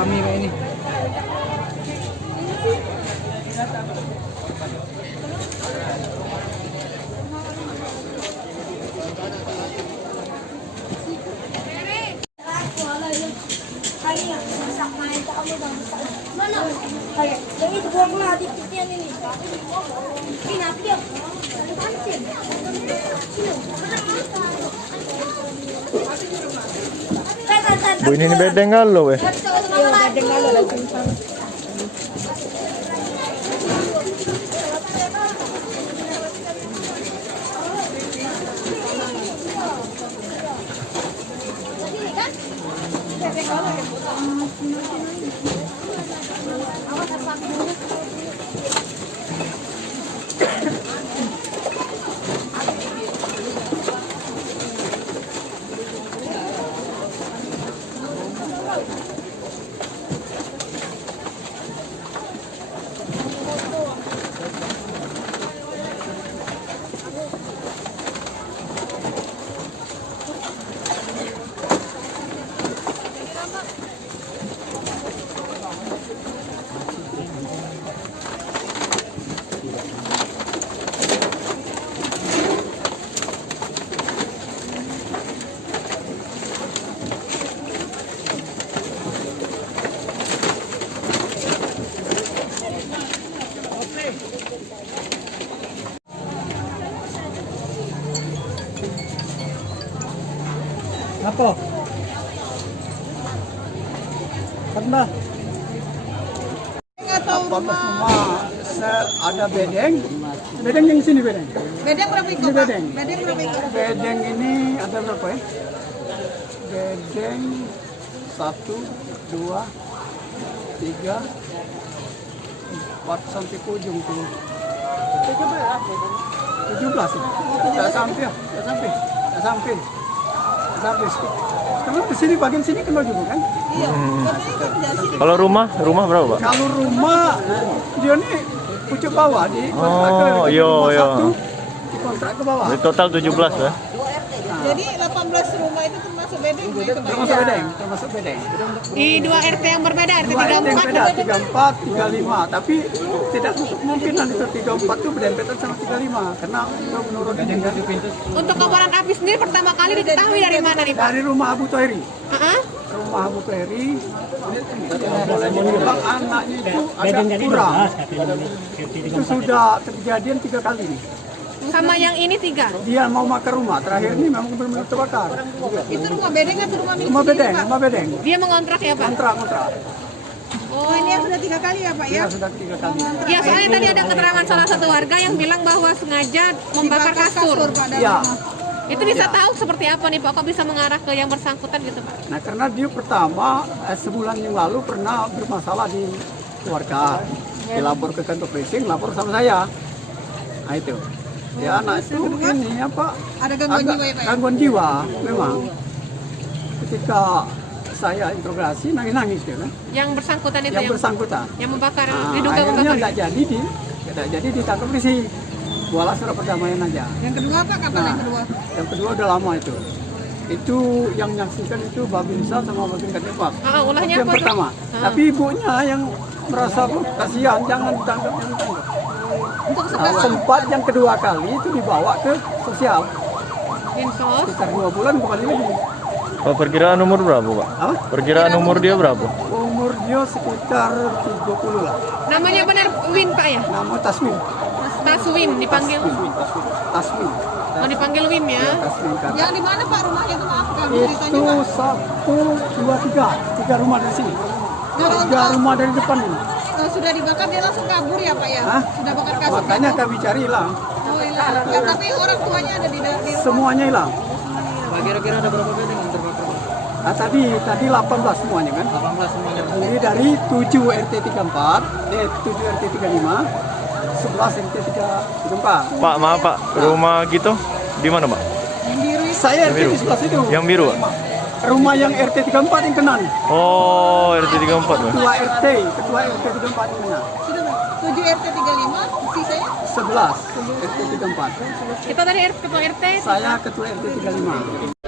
rame kayak ini. Bu, ini bedeng galau weh. Apa? Pernah? Atau rumah Ada bedeng. Bedeng yang sini bedeng. bedeng berapa Ini ikut? bedeng. Bedeng berapa ikut? Bedeng ini ada berapa ya? Bedeng 1, 2, 3, 4 sampai ke ujung tuh. 17 ya? Tidak sampai ya? Tidak sampai. Tidak sampai. Tidak sampai. Karena di sini bagian sini kenal juga kan? Iya. Tapi ini kan tidak sini. Kalau rumah berapa, Pak? Kalau rumah dia nih pucuk bawah di kontrak Oh, ke iya, rumah iya. satu di kontrak ke bawah. Jadi total 17 ya. Jadi 18 rumah itu termasuk bedeng. Termasuk bedeng, termasuk bedeng. Di 2 RT yang berbeda, RT Dua yang 34 beda 34, 35. Tapi tidak untuk kemungkinan itu 34 itu berdempetan sama 35 karena itu menurut ini kan Untuk kobaran api sendiri pertama kali diketahui dari mana nih Pak? dari rumah Abu Toheri. Heeh. Rumah Abu Toheri bilang anaknya itu agak kurang. Itu sudah kejadian 3 kali nih. Sama yang ini 3. Dia mau makan rumah, terakhir ini memang benar-benar terbakar. Itu rumah bedeng atau rumah milik Rumah sendiri, bedeng, Pak? rumah bedeng. Dia mengontrak ya Pak? Kontrak. Oh ini yang sudah 3 kali ya Pak ya? Ya sudah 3 kali. Ya soalnya tadi ada keterangan salah satu warga yang bilang bahwa sengaja membakar kasur. Ya. Itu bisa tahu seperti apa nih Pak? Kok bisa mengarah ke yang bersangkutan gitu Pak? Nah karena dia pertama sebulan yang lalu pernah bermasalah di keluarga. Dia lapor ke kantor polisi, lapor sama saya. Nah itu. Ya anak itu ini apa? Ada gangguan agak jiwa ya Pak ya? gangguan jiwa memang. Ketika saya interogasi nangis-nangis dia kan. Yang bersangkutan itu Yang bersangkutan. yang membakar, Nah, diduga akhirnya membakar. tidak jadi ditangkap polisi. Bualah surat perdamaian aja. Yang kedua Pak, kapan Nah, yang kedua? yang kedua udah lama itu. Itu yang menyaksikan itu Babinsa sama Babin Kadepak. Ulahnya Yang apa? pertama. Ah. Tapi ibunya yang merasa kasihan, jangan ditangkap, jangan ditangkap. Untuk Nah, sempat yang kedua kali itu dibawa ke sosial. Dinsos. Sekitar 2 bulan kembali lagi. Oh, perkiraan umur berapa, Pak? Apa? Perkiraan umur dia berapa? Umur dia sekitar 30 lah. Namanya benar Win Pak ya? Nama Tasmin. Taswim dipanggil. Tasmin. Oh dipanggil Wim ya? Tasmin kan. Yang di mana Pak rumahnya itu maaf kami ceritanya Itu Pak. 1, 2, 3. 3 rumah dari sini. 3 rumah dari depan ini. Kalau sudah dibakar dia langsung kabur ya Pak ya? Hah? Sudah bakar kasur. Makanya kami cari hilang. Oh hilang. Ya, tapi orang tuanya ada di rumah. Semuanya hilang. Kira-kira ada berapa bedeng yang terbakar? Nah, tadi 18 semuanya kan. 18 semuanya. Jadi dari 7 RT 34, 7 RT 35, 11 RT 34. Pak, maaf Pak, rumah gitu di mana, Pak? Saya Yang RT biru. di sebelah situ. Yang biru, Pak? Rumah yang RT 34 yang kena nih. Oh, RT 34, Pak. Ketua RT 34 yang kena. Sudah Pak. 7 RT 35, sisanya? 11 RT 34. Kita tadi ketua RT. Saya ketua RT 35.